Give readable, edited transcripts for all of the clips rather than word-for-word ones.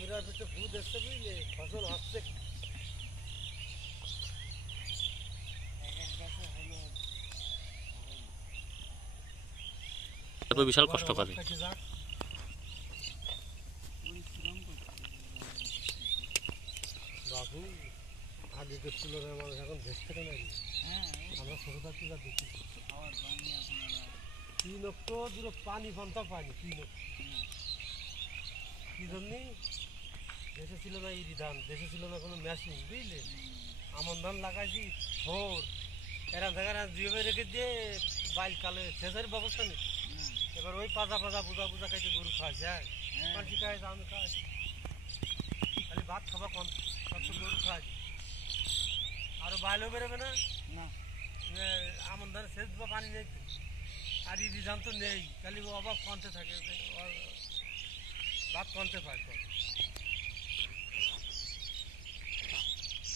চামড়ার ভিতরে ভূত এসছে বুঝলে, ফসল হচ্ছে তারপর বিশাল কষ্ট করে। বাবু আগেকার তুলনায় মানুষ এখন দেখতে না, আমরা ছোট থাকতে যা দেখি তিন অক্ট দূরে পানি পান্তা পানি তিন কি জন্য দেশে ছিল না ইরি ধান, দেশে ছিল না কোনো মেশিন বুঝলে, আমন ধান লাগাইছি ভোর এরা জায়গায় জিভে রেখে দিয়ে বাইল কালে সেচের ব্যবস্থা নেই, এবার ওই পাজা পাজা বুঝা বুঝা খাইতে গরু খাইছে, হ্যাঁ পাখি খাই আমি খাই খালি ভাত খাবা কম সব তো গরু খাই আরো বাইলও বেরোবে না, আমন ধানে সেচ বা পানি নেই তো, আর ইরি ধান তো নেই, খালি অভাব কমতে থাকে, ভাত কমতে পায় কম।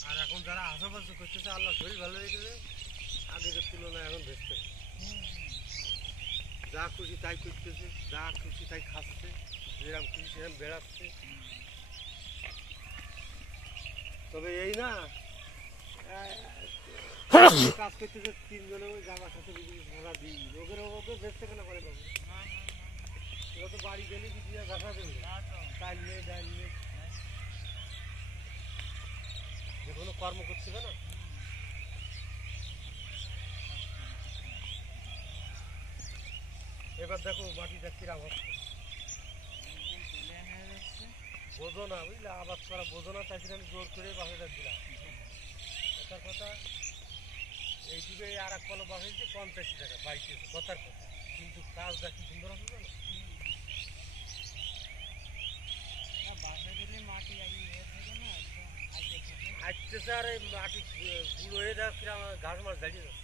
আর এখন যারা আশেপাশে করতেছে আল্লাহ শরীর ভালো রেখেছে, আগেকার তুলনায় এখন ভেসতে যা খুশি তাই করতেছে, যা খুশি তাই খাচ্ছে, যেরকম খুশি সেরকম বেড়াচ্ছে। তবে এই না কাজ করতেছে তিনজনে ওই জায়গার সাথে ভাড়া দিই, ওকে ভেসতে কেন করে বাবু, ওরা তো বাড়ি গেলে কিছু ভাষা দেবে, ডাল নেই ডাল নেই, যে কোনো কর্ম করতে হবে না। এবার দেখো মাটিটা কিরাম হচ্ছে, বোঝো না বুঝলে, আবাদ করা বোঝো না, তাই আমি জোর করে বাসাটা দিলাম, কথার কথা এইদিকে আর এক কলম বাসাইছে 85 টাকা বাইতেছে কথার কথা, কিন্তু কাজটা কি সুন্দর আছে জানো, আসতেছে আর এই মাটি গুঁড়ো হয়ে যাচ্ছে, কিরাম ঘাস মাছ দাঁড়িয়ে যাচ্ছে।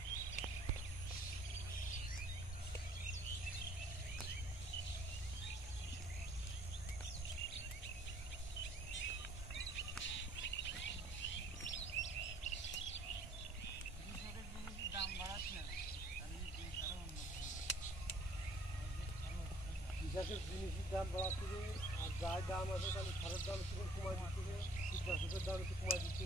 কৃষকের জিনিসের দাম বাড়াচ্ছে, আর যার দাম আছে তাহলে সারের দাম একটু কমাই দিচ্ছে, কীটনাশকের দাম একটু কমাই দিচ্ছে।